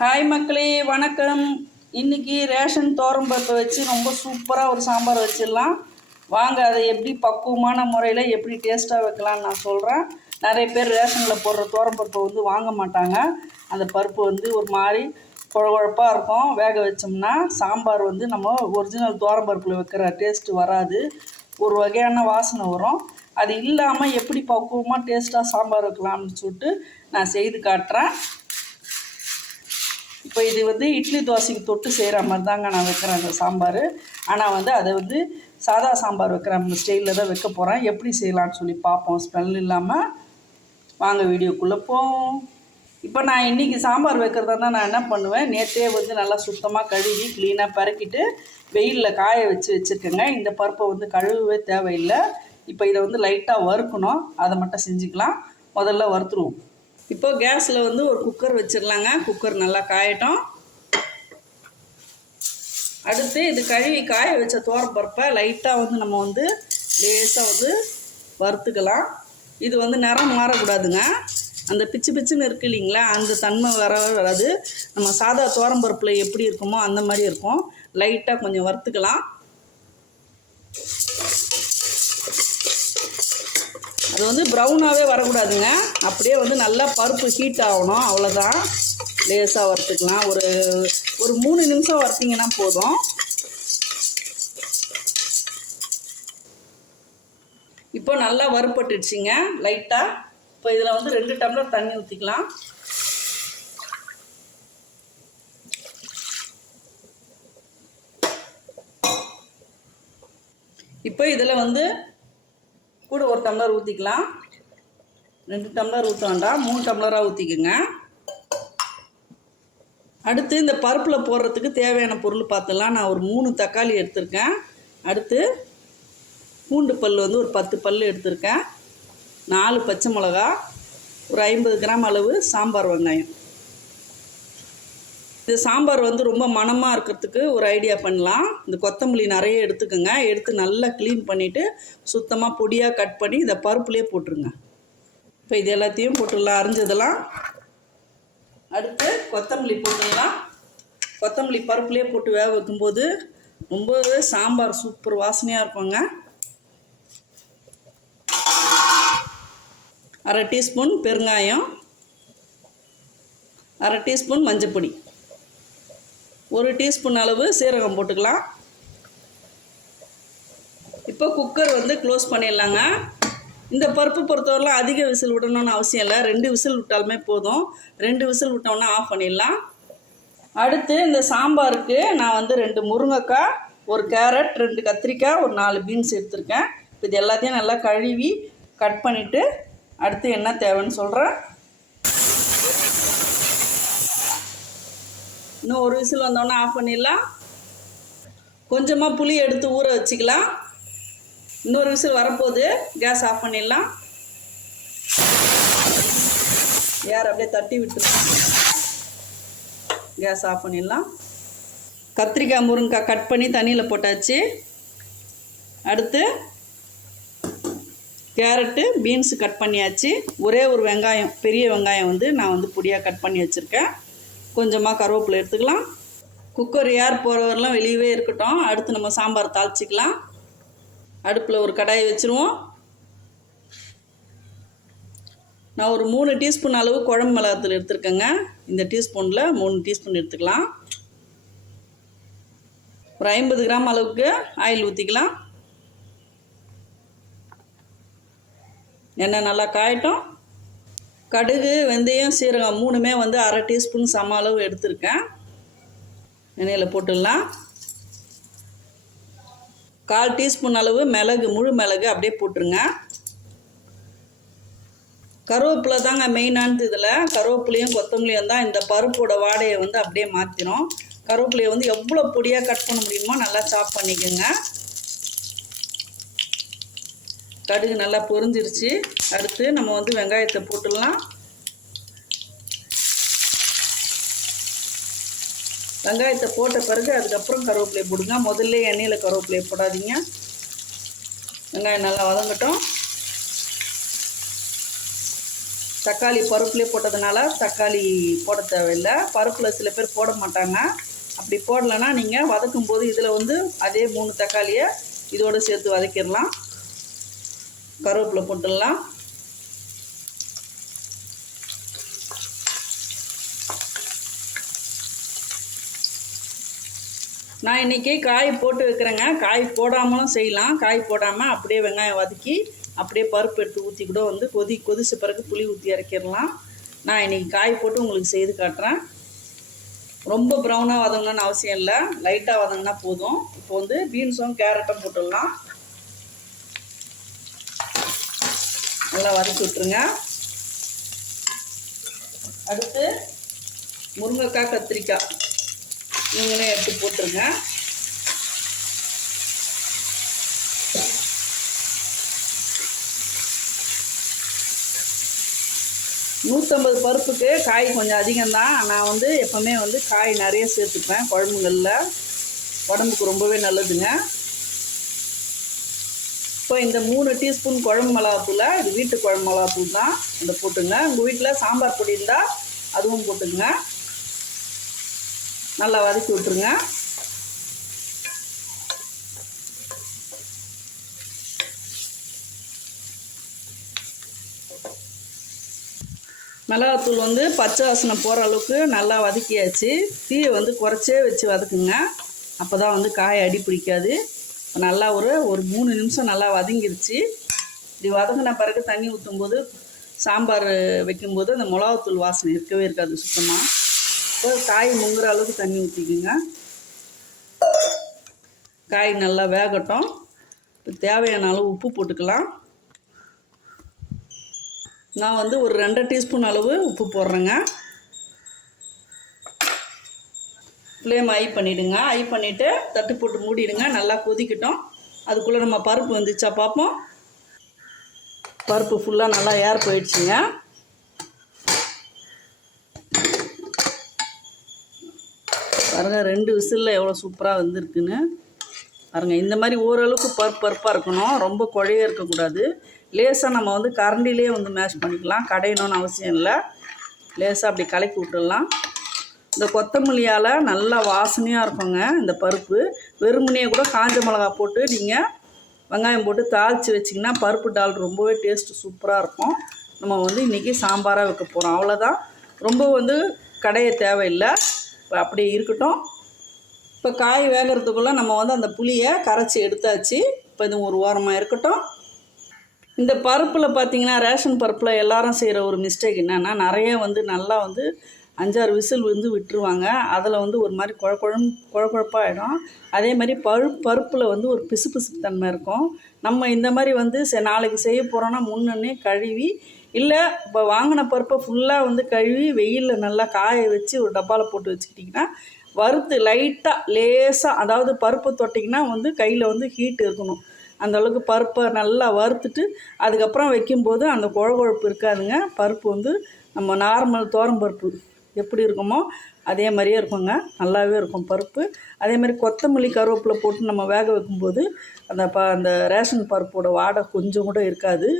Hi மக்களே வணக்கம். இன்னைக்கு ரேஷன் பருப்பை வச்சு ரொம்ப சூப்பராக ஒரு சாம்பார் வச்சிடலாம். வாங்க அதை எப்படி பக்குவமான முறையில் எப்படி டேஸ்ட்டாக வைக்கலாம்னு நான் சொல்கிறேன் நிறைய பேர் ரேஷனில் போடுற பருப்பை வந்து வாங்க மாட்டாங்க. அந்த பருப்பு வந்து ஒரு மாதிரி குழகுழப்பாக இருக்கும். வேக வச்சோம்னா சாம்பார் வந்து நம்ம ஒரிஜினல் பருப்பில் வைக்கிற டேஸ்ட்டு வராது. ஒரு வகையான வாசனை வரும். அது இல்லாமல் எப்படி பக்குவமாக டேஸ்ட்டாக சாம்பார் வைக்கலாம்னு சொல்லிட்டு நான் செய்து காட்டுறேன். இப்போ இது வந்து இட்லி தோசைக்கு தொட்டு செய்கிற மாதிரி தாங்க நான் வைக்கிறேன் அந்த சாம்பார். ஆனால் வந்து அதை வந்து சாதா சாம்பார் வைக்கிற ஸ்டைலில் தான் வைக்க போகிறேன் எப்படி செய்யலாம்னு சொல்லி பார்ப்போம். ஸ்மெல் இல்லாமல் வாங்க வீடியோக்குள்ளே போவோம். இப்போ நான் இன்றைக்கி சாம்பார் வைக்கிறதா தான் நான் என்ன பண்ணுவேன்? நேற்றே வந்து நல்லா சுத்தமாக கழுவி க்ளீனாக பறக்கிட்டு வெயிலில் காய வச்சு வச்சுருக்கேங்க. இந்த பருப்பை வந்து கழுவவே தேவையில்லை. இப்போ இதை வந்து லைட்டாக வறுக்கணும். அதை மட்டும் செஞ்சுக்கலாம். முதல்ல வறுத்துருவோம். இப்போ கேஸில் வந்து ஒரு குக்கர் வச்சிடலாங்க குக்கர் நல்லா காயட்டும். அடுத்து இது கழுவி காய வச்ச பருப்பை லைட்டாக வந்து நம்ம வந்து லேசாக வந்து வறுத்துக்கலாம். இது வந்து நிறம் மாறக்கூடாதுங்க. அந்த பிச்சு பிச்சுன்னு இருக்கு இல்லைங்களா? அந்த தன்மை வரவே வராது. நம்ம சாதா பருப்பில் எப்படி இருக்குமோ அந்த மாதிரி இருக்கும். லைட்டாக கொஞ்சம் வறுத்துக்கலாம். அது வந்து ப்ரௌனாகவே வரக்கூடாதுங்க. அப்படியே வந்து நல்லா பருப்பு ஹீட் ஆகணும். அவ்வளோதான் லேசாக வறுத்துக்கலாம். ஒரு ஒரு மூணு நிமிஷம் வறுத்திங்கன்னா போதும். இப்போ நல்லா வறுப்பட்டுடுச்சிங்க லைட்டாக இப்போ இதில் வந்து ரெண்டு டம்ளர் தண்ணி ஊற்றிக்கலாம். இப்போ இதில் வந்து கூட ஒரு டம்ளர் ஊற்றிக்கலாம் ரெண்டு டம்ளர் ஊற்ற வேண்டாம். மூணு டம்ளராக ஊற்றிக்கோங்க அடுத்து இந்த பருப்பில் போடுறதுக்கு தேவையான பொருள் பார்த்துலாம் நான் ஒரு மூணு தக்காளி எடுத்திருக்கேன். அடுத்து பூண்டு பல் வந்து ஒரு பத்து பல் எடுத்திருக்கேன். நாலு பச்சை மிளகா ஒரு ஐம்பது கிராம் அளவு சாம்பார் வெங்காயம். இது சாம்பார் வந்து ரொம்ப மணமாக இருக்கிறதுக்கு ஒரு ஐடியா பண்ணலாம். இந்த கொத்தமல்லி நிறைய எடுத்துக்கோங்க. எடுத்து நல்லா க்ளீன் பண்ணிவிட்டு சுத்தமாக பொடியாக கட் பண்ணி இதை பருப்புலேயே போட்டுருங்க. இப்போ இது எல்லாத்தையும் போட்டுடலாம். அரிஞ்சதெல்லாம் அடுத்து கொத்தமல்லி போட்டுடலாம். கொத்தமல்லி பருப்புலேயே போட்டு வேக வைக்கும்போது ரொம்பவே சாம்பார் சூப்பர் வாசனையாக இருக்குங்க. அரை டீஸ்பூன் பெருங்காயம். அரை டீஸ்பூன் மஞ்சப்பொடி. ஒரு டீஸ்பூன் அளவு சீரகம் போட்டுக்கலாம். இப்போ குக்கர் வந்து க்ளோஸ் பண்ணிடலாங்க. இந்த பருப்பு பொறுத்தவரைலாம் அதிக விசில் விடணும்னு அவசியம் இல்லை. ரெண்டு விசில் விட்டாலுமே போதும். ரெண்டு விசில் விட்டோம்னா ஆஃப் பண்ணிடலாம். அடுத்து இந்த சாம்பாருக்கு நான் வந்து ரெண்டு முருங்கைக்காய் ஒரு கேரட் ரெண்டு கத்திரிக்காய் ஒரு நாலு பீன்ஸ் எடுத்திருக்கேன். இப்போ இது எல்லாத்தையும் நல்லா கழுவி கட் பண்ணிவிட்டு அடுத்து என்ன தேவைன்னு சொல்கிறேன் இன்னும் ஒரு விசில் வந்தோடனே ஆஃப் பண்ணிடலாம். கொஞ்சமாக புளி எடுத்து ஊற வச்சுக்கலாம். இன்னொரு விசில் வரப்போகுது. கேஸ் ஆஃப் பண்ணிடலாம். ஏர் அப்படியே தட்டி விட்டுருலாம் கேஸ் ஆஃப் பண்ணிடலாம். கத்திரிக்காய் முருங்கைக்காய் கட் பண்ணி தண்ணியில் போட்டாச்சு. அடுத்து கேரட்டு பீன்ஸு கட் பண்ணியாச்சு. ஒரே ஒரு வெங்காயம் பெரிய வெங்காயம் வந்து நான் வந்து பொடியாக கட் பண்ணி வச்சுருக்கேன். கொஞ்சமாக கருவேப்பிலை எடுத்துக்கலாம். குக்கர் ஏர் போகிறவரெலாம் வெளியவே இருக்கட்டும். அடுத்து நம்ம சாம்பார் தாளிச்சிக்கலாம். அடுப்பில் ஒரு கடாயை வச்சுருவோம். நான் ஒரு மூணு டீஸ்பூன் அளவு குழம்பு மிளகாத்தூள் எடுத்துருக்கேங்க. இந்த டீஸ்பூனில் மூணு டீஸ்பூன் எடுத்துக்கலாம். ஒரு ஐம்பது கிராம் அளவுக்கு ஆயில் ஊற்றிக்கலாம் எண்ணெய் நல்லா காயட்டும். கடுகு வெந்தயம் சீரகம் மூணுமே வந்து அரை டீஸ்பூன் சம அளவு எடுத்திருக்கேன். எண்ணெயில் போட்டுடலாம். கால் டீஸ்பூன் அளவு மிளகு முழு மிளகு அப்படியே போட்டுருங்க. கருவேப்பிலை தாங்க மெயினானது இதில். கருவேப்பிலையும் கொத்தமல்லியும் தான் இந்த பருப்போட வாடையை வந்து அப்படியே மாற்றிடும் கருவேப்பிலையை வந்து எவ்வளோ பொடியாக கட் பண்ண முடியுமோ நல்லா சாப் பண்ணிக்கோங்க. கடுகு நல்லா பொரிஞ்சிருச்சு. அடுத்து நம்ம வந்து வெங்காயத்தை போட்டுடலாம். வெங்காயத்தை போட்ட பிறகு அதுக்கப்புறம் கருவேப்பிலையை போடுங்க. முதல்ல எண்ணெயில் கருவேப்பிலையை போடாதீங்க. வெங்காயம் நல்லா வதங்கட்டும். தக்காளி பருப்புலேயே போட்டதுனால தக்காளி போட தேவையில்லை. பருப்பில் சில பேர் போட மாட்டாங்க. அப்படி போடலைன்னா நீங்கள் வதக்கும் போது இதில் வந்து அதே மூணு தக்காளியை இதோடு சேர்த்து வதக்கிடலாம். கருவேப்பிலை போட்டுடலாம். நான் இன்றைக்கி காய் போட்டு வைக்கிறேங்க. காய் போடாமலும் செய்யலாம். காய் போடாமல் அப்படியே வெங்காயம் வதக்கி அப்படியே பருப்பு எடுத்து ஊற்றி கூட வந்து கொதி கொதிச்ச பிறகு புளி ஊற்றி இறக்கிடலாம் நான் இன்றைக்கி காய் போட்டு உங்களுக்கு செய்து காட்டுறேன். ரொம்ப ப்ரௌனாக வதங்கணும்னு அவசியம் இல்லை. லைட்டாக வதங்கினா போதும். இப்போ வந்து பீன்ஸும் கேரட்டும் போட்டுடலாம். நல்லா வதக்கி விட்ருங்க அடுத்து முருங்கைக்காய் கத்திரிக்காய். நீங்களே எடுத்து போட்டுருங்க. நூற்றம்பது பருப்புக்கு காய் கொஞ்சம் அதிகம்தான். நான் வந்து எப்போவுமே வந்து காய் நிறைய சேர்த்துப்பேன் குழம்புகளில். உடம்புக்கு ரொம்பவே நல்லதுங்க. இப்போ இந்த மூணு டீஸ்பூன் குழம்பு மிளகாத்தூள இது வீட்டு குழம்பு மிளகாத்தூள் தான். இந்த போட்டுங்க. உங்கள் வீட்டில் சாம்பார் பொடி இருந்தால் அதுவும் போட்டுங்க நல்லா வதக்கி விட்டுருங்க. மிளகாத்தூள் வந்து பச்சை வாசனை போகிற அளவுக்கு நல்லா வதக்கியாச்சு. தீயை வந்து குறைச்சே வச்சு வதக்குங்க. அப்போ தான் வந்து காய் அடி பிடிக்காது. நல்லா ஒரு ஒரு மூணு நிமிஷம் நல்லா வதங்கிருச்சு. இப்படி வதங்கின பிறகு தண்ணி ஊற்றும்போது சாம்பார் வைக்கும்போது அந்த மிளகாத்தூள் வாசனை இருக்கவே இருக்காது சுத்தமாக இப்போ காய் முங்குற அளவுக்கு தண்ணி ஊற்றிக்குங்க காய் நல்லா வேகட்டும். இப்போ தேவையான அளவு உப்பு போட்டுக்கலாம். நான் வந்து ஒரு ரெண்டரை டீஸ்பூன் அளவு உப்பு போடுறேங்க. ஃப்ளேம் ஐ பண்ணிவிடுங்க ஐ பண்ணிவிட்டு தட்டு போட்டு மூடிடுங்க. நல்லா கொதிக்கட்டும். அதுக்குள்ளே நம்ம பருப்பு வந்துச்சா பார்ப்போம் பருப்பு ஃபுல்லாக நல்லா ஏர் போயிடுச்சுங்க. பாருங்கள் ரெண்டு விசிலில் எவ்வளோ சூப்பராக வந்திருக்குன்னு. பாருங்கள் இந்த மாதிரி ஓரளவுக்கு பருப்பு பருப்பாக இருக்கணும். ரொம்ப குழைய இருக்கக்கூடாது. லேசாக நம்ம வந்து கரண்டிலே வந்து மேஷ் பண்ணிக்கலாம். கடையணும்னு அவசியம் இல்லை. லேசாக அப்படி கலக்கி விட்டுடலாம். இந்த கொத்தமல்லியால் நல்லா வாசனையாக இருக்குங்க இந்த பருப்பு. வெறுமனையே கூட காஞ்ச மிளகா போட்டு நீங்கள் வெங்காயம் போட்டு தாளித்து வச்சிங்கன்னா பருப்பு டால் ரொம்பவே டேஸ்ட்டு சூப்பராக இருக்கும். நம்ம வந்து இன்றைக்கி சாம்பாராக வைக்க போகிறோம் அவ்வளோதான் ரொம்ப வந்து கடைய தேவையில்லை. இப்போ அப்படியே இருக்கட்டும். இப்போ காய் வேகிறதுக்குள்ளே நம்ம வந்து அந்த புளியை கரைச்சி எடுத்தாச்சு. இப்போ இது ஒரு வாரமாக இருக்கட்டும். இந்த பருப்பில் பார்த்தீங்கன்னா ரேஷன் பருப்பில் எல்லாரும் செய்கிற ஒரு மிஸ்டேக் என்னென்னா நிறைய வந்து நல்லா வந்து அஞ்சாறு விசில் வந்து விட்டுருவாங்க. அதில் வந்து ஒரு மாதிரி குழ குழம் குழ குழப்பாகிடும் அதே மாதிரி பரு பருப்பில் வந்து ஒரு பிசு பிசுப்பு தன்மை இருக்கும். நம்ம இந்த மாதிரி வந்து சே நாளைக்கு செய்ய போகிறோன்னா முன்னே கழுவி இல்லை இப்போ வாங்கின பருப்பை ஃபுல்லாக வந்து கழுவி வெயிலில் நல்லா காய வச்சு ஒரு டப்பாவில் போட்டு வச்சுக்கிட்டிங்கன்னா வறுத்து லைட்டாக லேசாக அதாவது பருப்பு தொட்டிங்கன்னா வந்து கையில் வந்து ஹீட் இருக்கணும். அந்த அளவுக்கு பருப்பை நல்லா வறுத்துட்டு அதுக்கப்புறம் வைக்கும்போது அந்த குழ குழப்பு இருக்காதுங்க. பருப்பு வந்து நம்ம நார்மல் பருப்பு. எப்படி இருக்குமோ அதே மாதிரியே இருக்குங்க. நல்லாவே இருக்கும் பருப்பு. அதே மாதிரி கொத்தமல்லி கருவேப்பிலை போட்டு நம்ம வேக வைக்கும்போது அந்த ப அந்த ரேஷன் பருப்போட வாடை கொஞ்சம் கூட இருக்காது.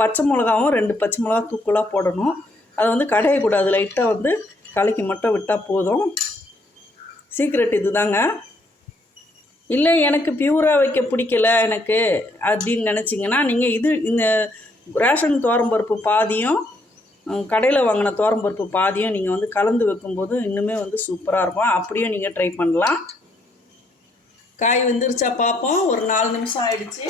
பச்சை மிளகாவும் ரெண்டு பச்சை மிளகா தூக்கலாக போடணும். அதை வந்து கடையக்கூடாது. லைட்டாக வந்து கலக்கி மட்டும் விட்டால் போதும். சீக்ரெட் இது தாங்க இல்லை எனக்கு பியூராக வைக்க பிடிக்கல எனக்கு அப்படின்னு நினச்சிங்கன்னா நீங்கள் இது இந்த ரேஷன் தோரம்பருப்பு பாதியும் கடையில் வாங்கின தோரம்பருப்பு பாதியும் நீங்கள் வந்து கலந்து வைக்கும்போது இன்னுமே வந்து சூப்பராக இருக்கும். அப்படியே நீங்கள் ட்ரை பண்ணலாம். காய் வெந்துருச்சா பார்ப்போம் ஒரு நாலு நிமிஷம் ஆயிடுச்சு.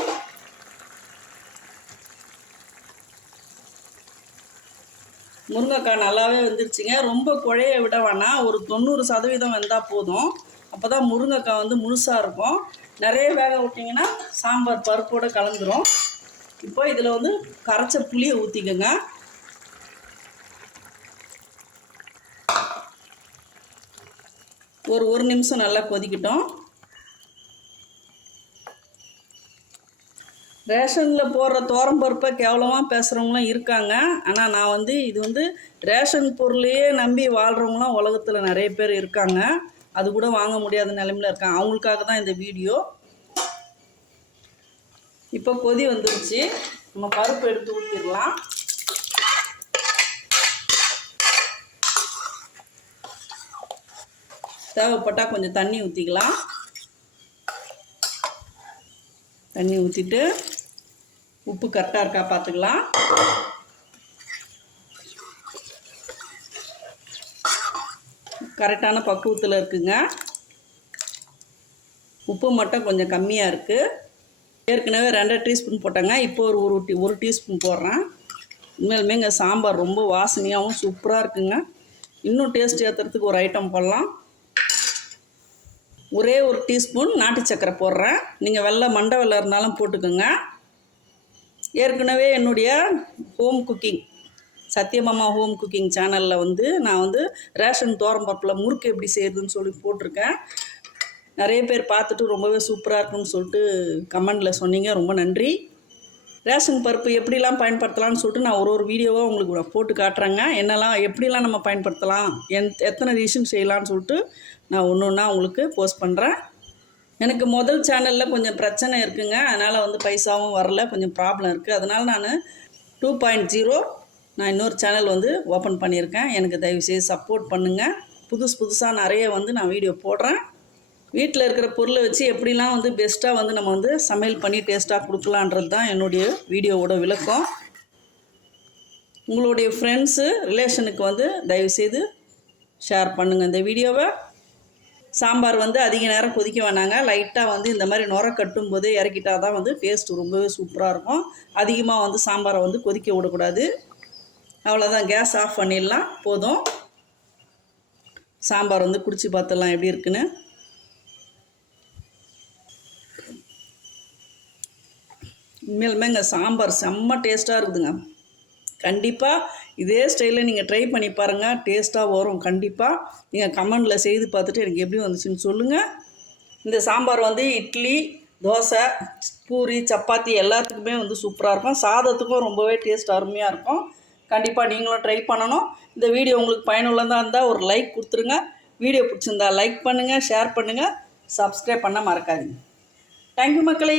முருங்கைக்காய் நல்லாவே வந்துருச்சுங்க. ரொம்ப குழைய விட வேணாம். ஒரு தொண்ணூறு சதவீதம் வெந்தால் போதும். அப்போ தான் முருங்கைக்காய் வந்து முழுசாக இருக்கும். நிறைய வேக விட்டிங்கன்னா சாம்பார் பருப்போடு கலந்துரும். இப்போ இதில் வந்து கரைச்ச புளியை ஊற்றிக்கோங்க ஒரு ஒரு நிமிஷம் நல்லா கொதிக்கிட்டோம். ரேஷனில் போடுற தோரம்பருப்பை கேவலமாக பேசுகிறவங்களாம் இருக்காங்க. ஆனால் நான் வந்து இது வந்து ரேஷன் பொருளையே நம்பி வாழ்கிறவங்களாம் உலகத்தில் நிறைய பேர் இருக்காங்க. அது கூட வாங்க முடியாத நிலைமையில் இருக்காங்க. அவங்களுக்காக தான் இந்த வீடியோ. இப்போ கொதி வந்துருச்சு. நம்ம பருப்பு எடுத்து ஊற்றிடலாம் தேவைப்பட்டால் கொஞ்சம் தண்ணி ஊற்றிக்கலாம் தண்ணி ஊற்றிட்டு உப்பு கரெக்டாக இருக்கா பார்த்துக்கலாம் கரெக்டான பக்குவத்தில் இருக்குங்க. உப்பு மட்டும் கொஞ்சம் கம்மியாக இருக்குது ஏற்கனவே ரெண்டரை டீஸ்பூன் போட்டேங்க. இப்போ ஒரு ஒரு டீ ஒரு டீஸ்பூன் போடுறேன். உண்மையிலுமே இங்கே சாம்பார் ரொம்ப வாசனையாகவும் சூப்பராக இருக்குங்க. இன்னும் டேஸ்ட் ஏற்றுறதுக்கு ஒரு ஐட்டம் போடலாம். ஒரே ஒரு டீஸ்பூன் நாட்டு சக்கரை போடுறேன். நீங்கள் வெள்ளை மண்டை வெள்ளை இருந்தாலும் போட்டுக்கோங்க. ஏற்கனவே என்னுடைய home cooking Sathyamama home cooking சேனலில் வந்து நான் வந்து ரேஷன் தோரம்பருப்பில் முறுக்கு எப்படி செய்யுதுன்னு சொல்லி போட்டிருக்கேன். நிறைய பேர் பார்த்துட்டு ரொம்பவே சூப்பராக இருக்குன்னு சொல்லிட்டு கமெண்டில் சொன்னீங்க. ரொம்ப நன்றி. ரேஷன் பருப்பு எப்படிலாம் பயன்படுத்தலாம்னு சொல்லிட்டு நான் ஒரு ஒரு வீடியோவாக உங்களுக்கு நான் போட்டு காட்டுறேங்க. என்னெல்லாம் எப்படிலாம் நம்ம பயன்படுத்தலாம் என் எத்தனை டிஷ்ஷும் செய்யலாம்னு சொல்லிட்டு நான் ஒன்று ஒன்றா உங்களுக்கு போஸ்ட் பண்ணுறேன் எனக்கு முதல் சேனலில் கொஞ்சம் பிரச்சனை இருக்குங்க. அதனால் வந்து பைசாவும் வரல கொஞ்சம் ப்ராப்ளம் இருக்குது அதனால் நான் டூ பாயிண்ட் ஜீரோ நான் இன்னொரு சேனல் வந்து ஓப்பன் பண்ணியிருக்கேன். எனக்கு தயவுசெய்து சப்போர்ட் பண்ணுங்கள் புதுசு புதுசாக நிறைய வந்து நான் வீடியோ போடுறேன். வீட்டில் இருக்கிற பொருளை வச்சு எப்படிலாம் வந்து பெஸ்ட்டாக வந்து நம்ம வந்து சமையல் பண்ணி டேஸ்ட்டாக கொடுக்கலான்றது தான் என்னுடைய வீடியோவோட விளக்கம். உங்களுடைய ஃப்ரெண்ட்ஸு ரிலேஷனுக்கு வந்து தயவுசெய்து ஷேர் பண்ணுங்கள் இந்த வீடியோவை. சாம்பார் வந்து அதிக நேரம் கொதிக்க வேணாங்க. லைட்டாக வந்து இந்த மாதிரி நுர கட்டும் போதே இறக்கிட்டால் தான் வந்து டேஸ்ட் ரொம்பவே சூப்பராக இருக்கும். அதிகமாக வந்து சாம்பாரை வந்து கொதிக்க விடக்கூடாது. அவ்வளோதான் கேஸ் ஆஃப் பண்ணிடலாம். போதும். சாம்பார் வந்து குடிச்சு பார்த்துடலாம் எப்படி இருக்குன்னு. உண்மையிலுமே இங்கே சாம்பார் செம்ம டேஸ்ட்டாக இருக்குதுங்க. கண்டிப்பாக இதே ஸ்டைலில் நீங்கள் ட்ரை பண்ணி பாருங்கள் டேஸ்ட்டாக வரும். கண்டிப்பாக நீங்கள் கமெண்டில் செய்து பார்த்துட்டு எனக்கு எப்படி வந்துச்சுன்னு சொல்லுங்கள் இந்த சாம்பார் வந்து இட்லி தோசை பூரி சப்பாத்தி எல்லாத்துக்குமே வந்து சூப்பராக இருக்கும். சாதத்துக்கும் ரொம்பவே டேஸ்ட் அருமையாக இருக்கும். கண்டிப்பாக நீங்களும் ட்ரை பண்ணணும். இந்த வீடியோ உங்களுக்கு பயனுள்ளதாக இருந்தால் ஒரு லைக் கொடுத்துருங்க. வீடியோ பிடிச்சிருந்தா லைக் பண்ணுங்கள் ஷேர் பண்ணுங்கள் சப்ஸ்கிரைப் பண்ண மறக்காதீங்க. தேங்க்யூ மக்களே.